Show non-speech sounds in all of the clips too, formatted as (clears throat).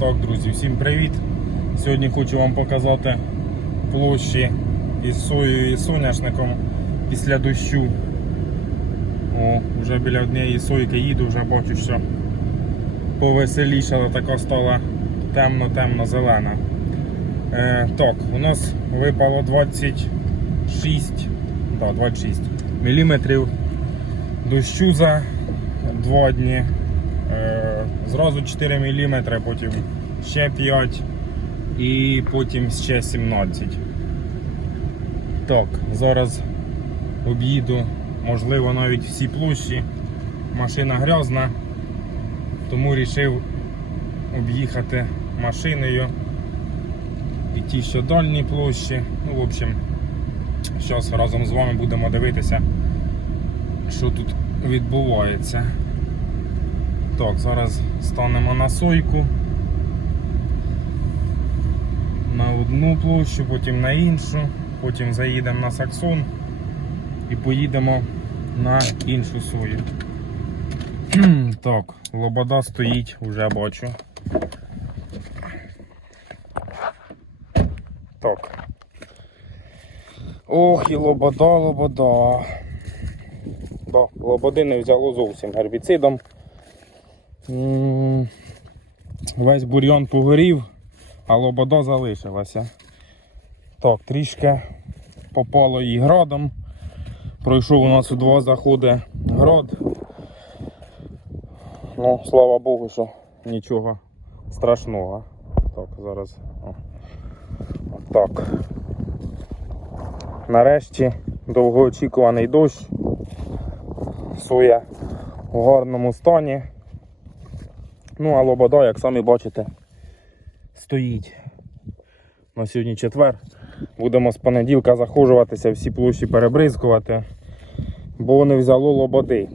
Так, друзі, всім привіт! Сьогодні хочу вам показати площі із соєю і соняшником після дощу. О, вже біля однієї сойки їду, вже бачу, що повеселішала, така стала темно-темно-зелена. Е, так, у нас випало 26, да, 26 міліметрів дощу за два дні. Зразу 4 мм, потім ще 5 і потім ще 17. Так, зараз об'їду, можливо, навіть всі площі. Машина грязна, тому вирішив об'їхати машиною. І ті, що дальні площі. Ну, в общем, зараз разом з вами будемо дивитися, що тут відбувається. Так, зараз станемо на сойку. На одну площу, потім на іншу, потім заїдемо на Саксон і поїдемо на іншу сою. (clears throat) Так, лобода стоїть, вже бачу. Так. Ох, і лобода, лобода. Да, лободи не взяло зовсім гербіцидом. Весь бур'ян погорів, а лобода залишилася. Так, трішки попало їй градом. Пройшов у нас у два заходи град. Ну, слава Богу, що нічого страшного. Так, зараз. О. Так. Нарешті довгоочікуваний дощ. Соя в гарному стані. Ну, а лобода, як самі бачите, стоїть. На сьогодні четвер. Будемо з понеділка захожуватися, всі площі перебризкувати, бо не взяло лободи.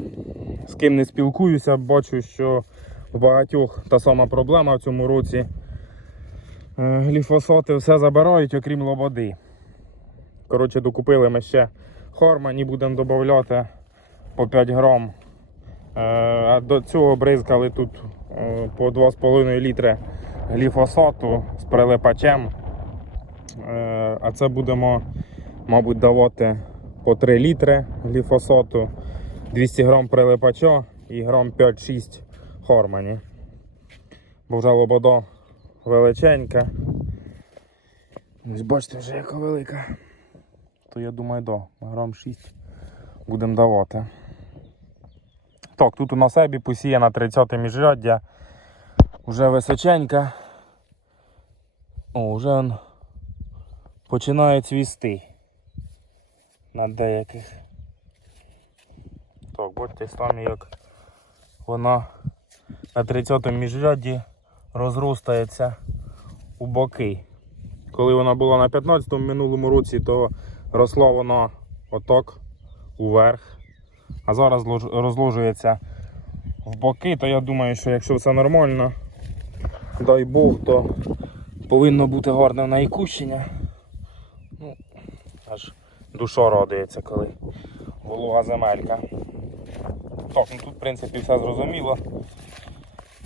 З ким не спілкуюся, бачу, що в багатьох та сама проблема в цьому році. Е, Гліфосати все забирають, окрім лободи. Коротше, докупили ми ще хормані, будемо додати по 5 грам. Е, до цього бризкали тут по 2,5 літри гліфосату з прилипачем. Е, А це будемо, мабуть, давати по 3 літри гліфосату, 200 грам прилипача і грам 5-6 хормані. Бо вже лобода величенька. Ось бачите, вже яка велика. То я думаю, да, грам 6 будемо давати. Так, тут у нас ебі посіяна 30 міжряддя. Вже височенька. О, вже он починає цвісти на деяких. Так, бачите самі як вона на 30 міжрядді розростається у боки. Коли вона була на 15 минулому році, то росла вона отак уверх а зараз розложується в боки, то я думаю, що якщо все нормально, дай Бог, то повинно бути гарне на кущення. Ну, аж душа радується, коли волога земелька. Так, ну тут в принципі все зрозуміло.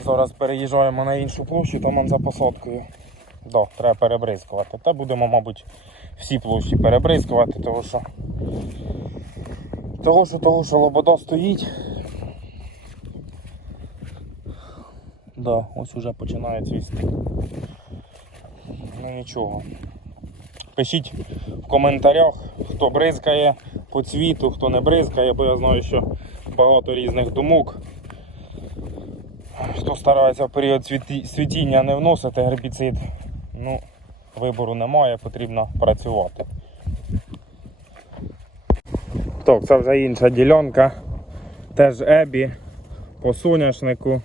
Зараз переїжджаємо на іншу площу, там за посадкою. Да, треба перебризкувати. Та будемо, мабуть, всі площі перебризкувати, тому що того, що того, що лобода стоїть. Да, ось уже починає цвісти. Ну нічого. Пишіть в коментарях, хто бризкає по цвіту, хто не бризкає, бо я знаю, що багато різних думок. Хто старається в період цвітіння не вносити гербіцид, ну, вибору немає, потрібно працювати. Так, це вже інша ділянка. Теж ебі по соняшнику.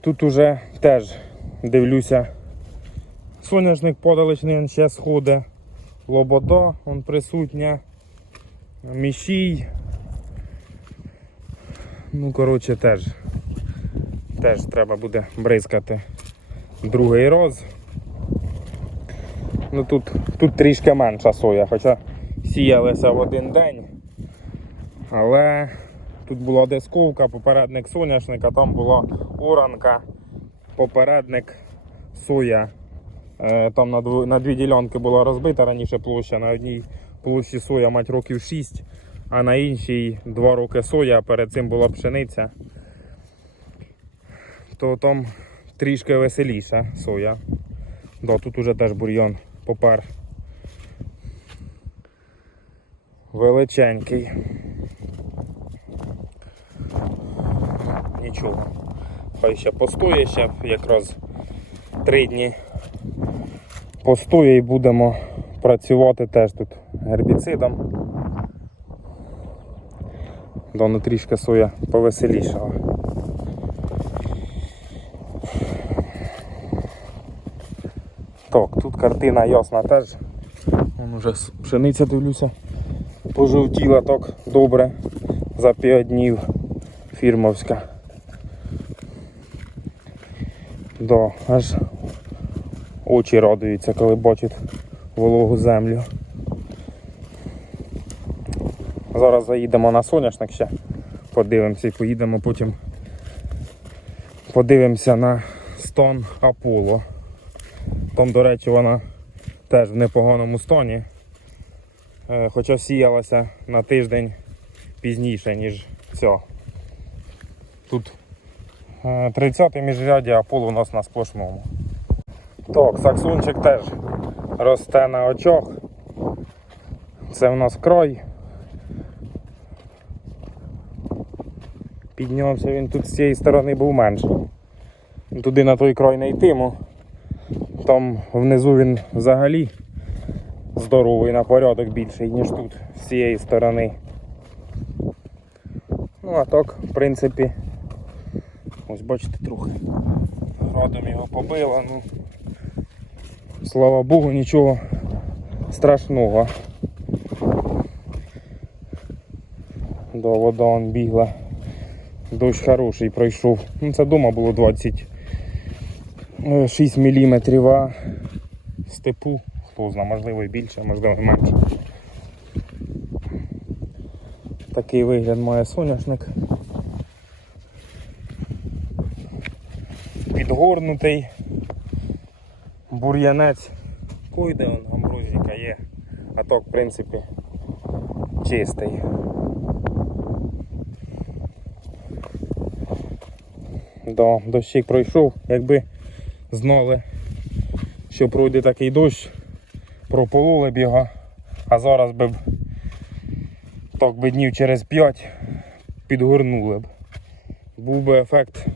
Тут уже теж дивлюся. Соняшник подалечний він ще сходить. Лобода он присутня. Міщій. Ну, коротше, теж. Теж треба буде бризкати другий раз. Ну тут, тут трішки менша соя, хоча сіялися в один день. Але тут була дисковка, попередник соняшника, там була оранка. попередник соя. Е, Там на, дво- на дві ділянки була розбита раніше площа. На одній площі соя мать років 6, а на іншій 2 роки соя, а перед цим була пшениця. То там трішки веселіша соя. Да, тут уже теж бур'ян попер. Величенький. Нічого. Хай ще постоє, ще якраз три дні постоє і будемо працювати теж тут гербіцидом. Доно трішки соя повеселішала. Так, тут картина ясна теж. Вон уже пшениця дивлюся. Пожовтіла так добре за 5 днів фірмовська. Да, аж очі радуються, коли бачать вологу землю. Зараз заїдемо на соняшник ще, подивимося і поїдемо потім. Подивимося на стон Аполло. Там, до речі, вона теж в непоганому стані. Е, Хоча сіялася на тиждень пізніше, ніж ця. Тут 30-й міжряді, а пол у нас на сплошному. Так, саксончик теж росте на очах. Це в нас край. Піднявся він тут з цієї сторони був менший. Туди на той край не йтиму. Там внизу він взагалі здоровий на порядок більший, ніж тут з цієї сторони. Ну а так, в принципі, ось бачите трохи. Градом його побило, ну слава Богу, нічого страшного. Да, вода он бігла. Дощ хороший пройшов. Ну це вдома було 26 мм, а в степу, хто знає, можливо і більше, можливо і менше. Такий вигляд має соняшник. Підгорнутий. Бур'янець. Койде он, амброзіка є. А так, в принципі, чистий. Да, дощик пройшов. Якби знали, що пройде такий дощ, пропололи б його, а зараз би б так би днів через 5 підгорнули б. Був би ефект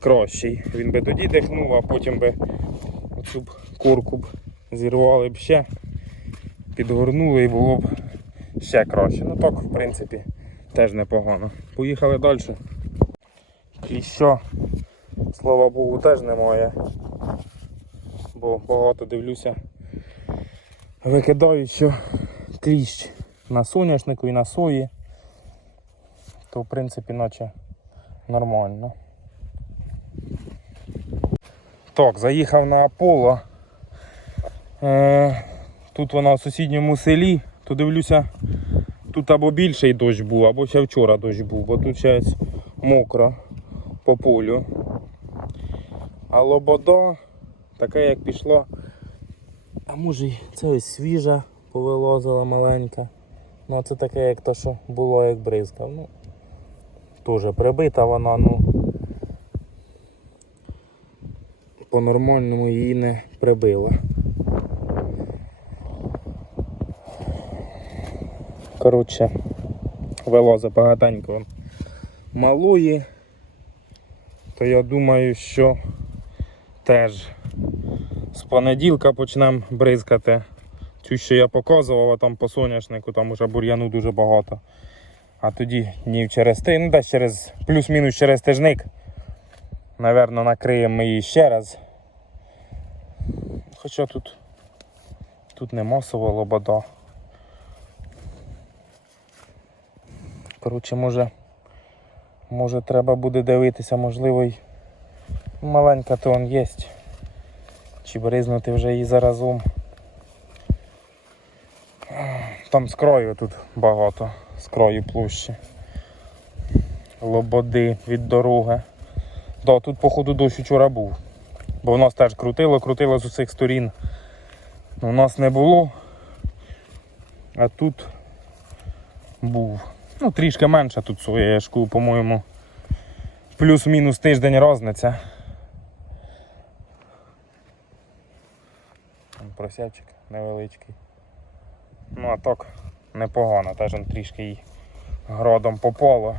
кращий. Він би тоді дихнув, а потім би оцю б корку б зірвали б ще, підгорнули і було б ще краще. Ну так, в принципі, теж непогано. Поїхали далі. Кліща, слава Богу, теж немає. Бо багато дивлюся. Викидаю, що кліщ на соняшнику і на сої, то в принципі наче нормально. Так, заїхав на Аполло. Е, тут вона в сусідньому селі, то дивлюся, тут або більший дощ був, або ще вчора дощ був, бо тут ще мокро по полю. А лобода таке як пішло. А може й це ось свіжа повилозила маленька. Ну це таке, як то, що було, як бризкав. Ну, Теж прибита вона, ну по-нормальному її не прибила. Коротше, вилазить багатенько малої, то я думаю, що теж з понеділка почнемо бризкати. Цю, що я показував, а там по соняшнику, там уже бур'яну дуже багато. А тоді днів через три, ну десь через плюс-мінус через тижник. Наверно, накриємо її ще раз. Хоча тут, тут не масова лобода. Коротше, може, може треба буде дивитися, можливо, й маленька то он є. Чи бризнути вже її заразом. Там з краю тут багато, з краю площі. Лободи від дороги. Да, тут походу дощ вчора був. Бо в нас теж крутило, крутило з усіх сторін. У нас не було. А тут був. Ну, трішки менше тут своє, я ж по-моєму. Плюс-мінус тиждень різниця. Просявчик невеличкий. Ну а так непогано, теж он трішки їй градом попало.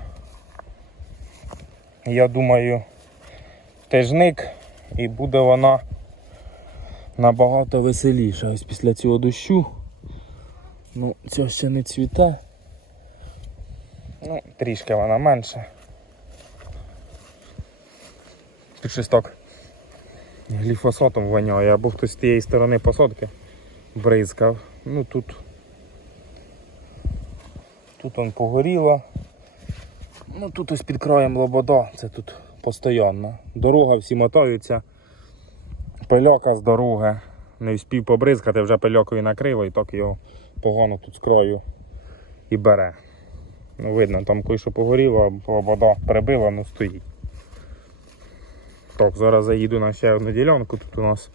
Я думаю, тижник і буде вона набагато веселіша. Ось після цього дощу. Ну, цього ще не цвіте. Ну, трішки вона менше. Так гліфосатом воняє, або хтось з тієї сторони посадки бризкав. Ну тут. Тут он погоріло. Ну тут ось під краєм лобода, це тут постійно. Дорога всі мотаються. Пильока з дороги. Не вспів побризкати, вже пильокою накрило і так його погано тут з краю і бере. Ну, видно, там кое-що погоріло, а вода прибила, ну стоїть. Так, зараз заїду на ще одну ділянку тут у нас.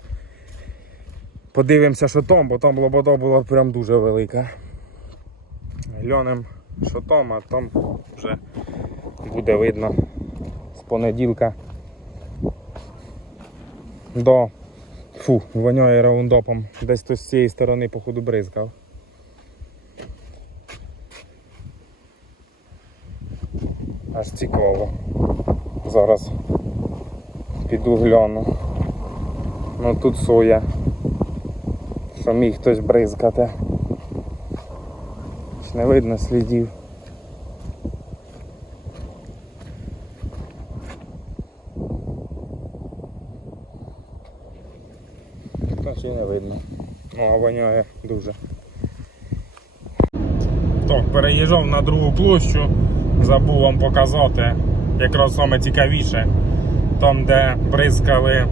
Подивимося, що там, бо там лобода була прям дуже велика. Глянем, що там, а там вже буде видно з понеділка. До фу, воняє раундопом. Десь хтось з цієї сторони, походу, бризкав. Аж цікаво. Зараз піду гляну. Ну тут соя. Що міг хтось бризкати. Ж не видно слідів. Та ще не видно. Ну, а воняє дуже. Так, переїжджав на другу площу, забув вам показати якраз саме цікавіше. Там, де бризкали,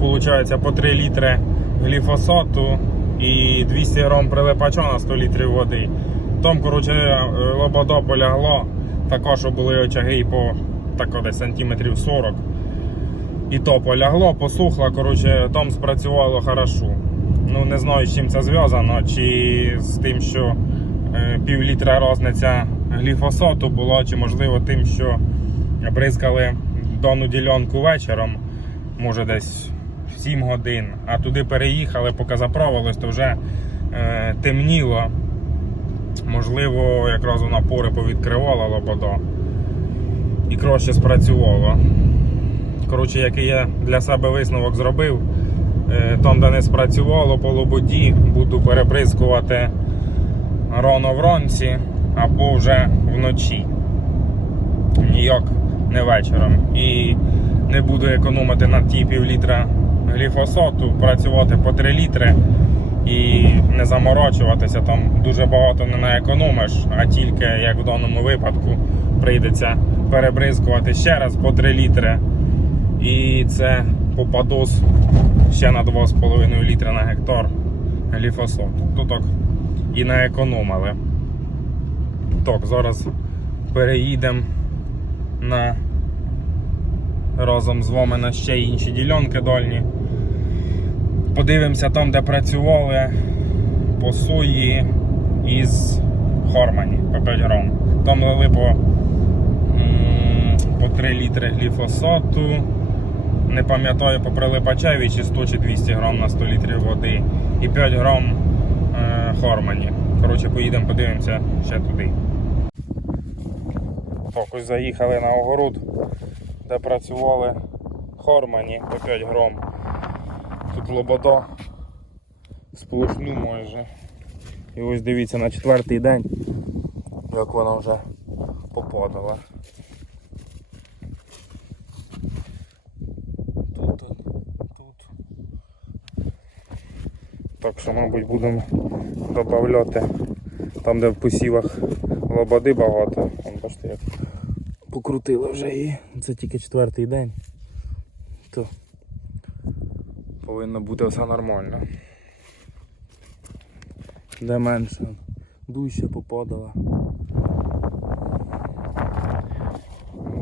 виходить, по 3 літри гліфосату і 200 грам прилипача на 100 літрів води. Там, коротше, лобода полягло, також були очаги по так, десь сантиметрів 40. І то полягло, посухло, коротше, там спрацювало хорошо. Ну, не знаю, з чим це зв'язано, чи з тим, що е, пів літра різниця гліфосату була, чи можливо тим, що бризкали дану ділянку вечором, може десь в 7 годин, а туди переїхали, поки заправилось, то вже е, темніло. Можливо, якраз вона пори повідкривала лобода і краще спрацювало. Коротше, який я для себе висновок зробив, е, там, де не спрацювало по лободі, буду перебризкувати рано вранці або вже вночі. Ніяк не вечором. І не буду економити на ті пів літра гліфосату, працювати по 3 літри і не заморочуватися. Там дуже багато не наекономиш, а тільки як в даному випадку прийдеться перебризкувати ще раз по 3 літри. І це попадос ще на 2,5 літра на гектар гліфосату. То так і наекономили. Так, зараз переїдемо на разом з вами на ще інші ділянки дальні. Подивимося там, де працювали по сої із Хормані по 5 грам. Там лили по, по 3 літри гліфосату. Не пам'ятаю по прилипачеві чи 100 чи 200 грам на 100 літрів води і 5 грам е, Хормані. Коротше, поїдемо, подивимося ще туди. Так, ось заїхали на огород, де працювали Хормані по 5 грам. Тут лобода сплошну майже. І ось дивіться на четвертий день, як вона вже попадала. Тут, тут, тут. Так що, мабуть, будемо додавати там, де в посівах лободи багато. Бачите, як покрутили вже її. Це тільки четвертий день. То повинно бути все нормально. Де менше. Дужче попадала.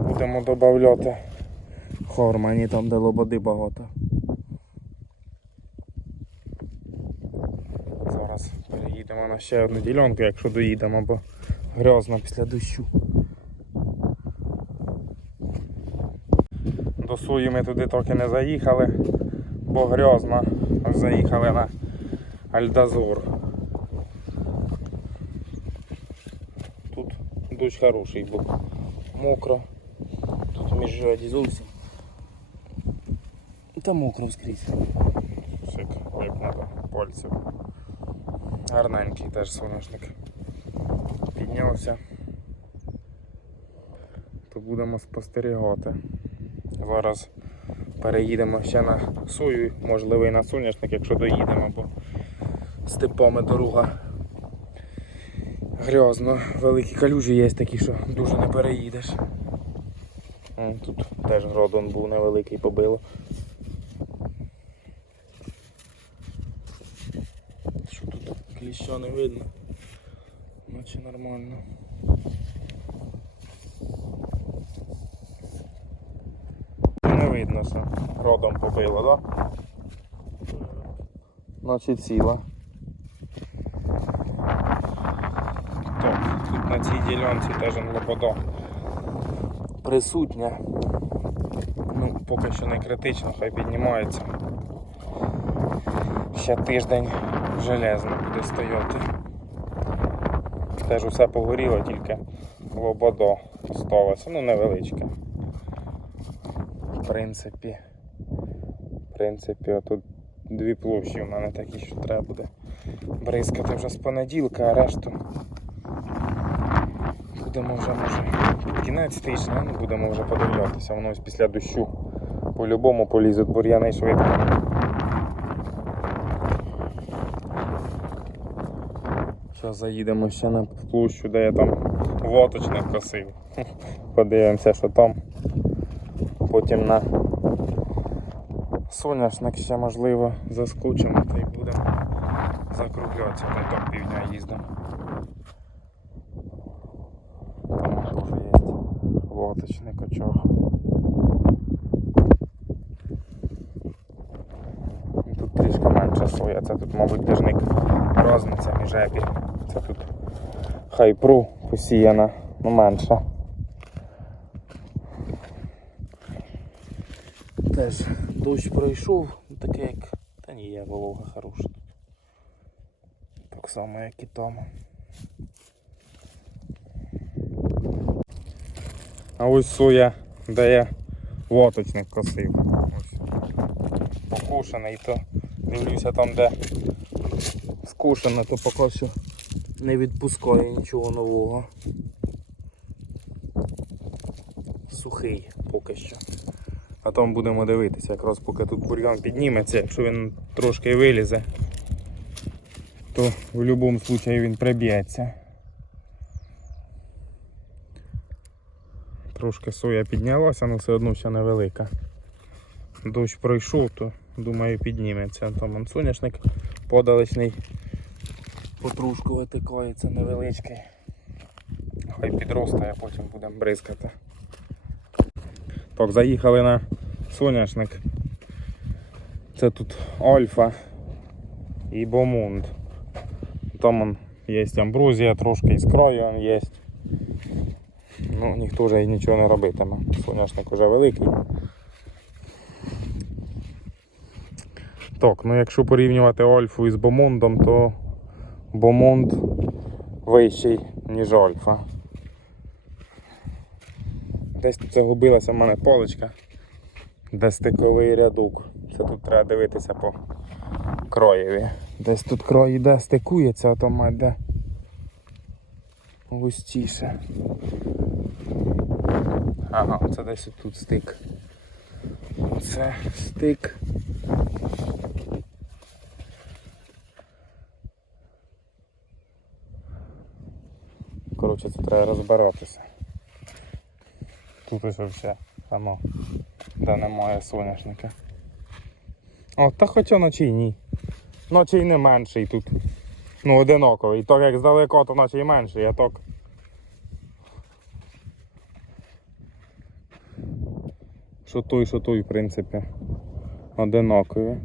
Будемо додавати Хормані, там де лободи багато. Зараз переїдемо на ще одну ділянку, якщо доїдемо, бо грязно після дощу. Суї ми туди трохи не заїхали, бо грязно. Заїхали на Альдазор. Тут дощ хороший був. Мокро. Тут між раді зовсім. Та мокро скрізь. Шик, як надо, пальців. Гарненький теж соняшник. Піднявся. То будемо спостерігати. Зараз переїдемо ще на сою, можливо і на соняшник, якщо доїдемо, бо степами дорога грязно. Великі калюжі є такі, що дуже не переїдеш. Тут теж гродон був невеликий побило. Що тут кліща не видно? Наче нормально. Не видно, що родом побило, так? Да? Наче ціла. Так, тут на цій ділянці теж лобода присутня. Ну, поки що не критично, хай піднімається. Ще тиждень железно буде стояти. Теж усе погоріло, тільки лободо сталося. Ну, невеличке. Принципі, в принципі, отут дві площі у мене такі, що треба буде бризкати вже з понеділка, а решту будемо вже може під кінець тижня, ну будемо вже подивлятися. Воно ось після дощу по-любому полізуть бур'яни швидко. Зараз заїдемо ще на площу, де я там воточник косив. (laughs) Подивимося, що там. Потім на соняшник ще можливо заскочимо та й будемо закруглятися, ми там півдня їздимо. Там теж є лоточний кочок. Тут трішки менше соя, це тут, мабуть, держник розниця між епі. Це тут хайпру посіяна, ну менша. Теж дощ пройшов, таке як. Та ні, є волога хороша тут. Так само, як і там. А ось соя, де я лоточник косив. Ось. Покушений, то дивлюся там, де скушено, то поки що не відпускає нічого нового. Сухий поки що. А там будемо дивитися, якраз поки тут бур'ян підніметься, якщо він трошки вилізе, то в будь-якому випадку він приб'ється. Трошки соя піднялася, але все одно ще невелика. Дощ пройшов, то думаю підніметься. Там он соняшник подалечний потрушку витикається невеличкий. Хай підростає, потім будемо бризкати. Так, заїхали на соняшник. Це тут Альфа і Бомунд. Там он є амбрузія, трошки із краю он є. Ну, ніхто вже нічого не робитиме. Соняшник вже великий. Так, ну якщо порівнювати Альфу із Бомондом, то Бомонд вищий, ніж Альфа. Десь тут загубилася в мене поличка, де стиковий рядок. Це тут треба дивитися по кроєві. Десь тут крой іде, стикується, а там де густіше. Ага, це десь тут стик. Це стик. Коротше, це треба розбиратися. Тут ось все само, де немає соняшника. О, та хоча ночі й ні. Ночі й не менший тут. Ну, одиноковий. Так як здалеко, то наче й менший, а так. Що той, що той, в принципі, одинакові.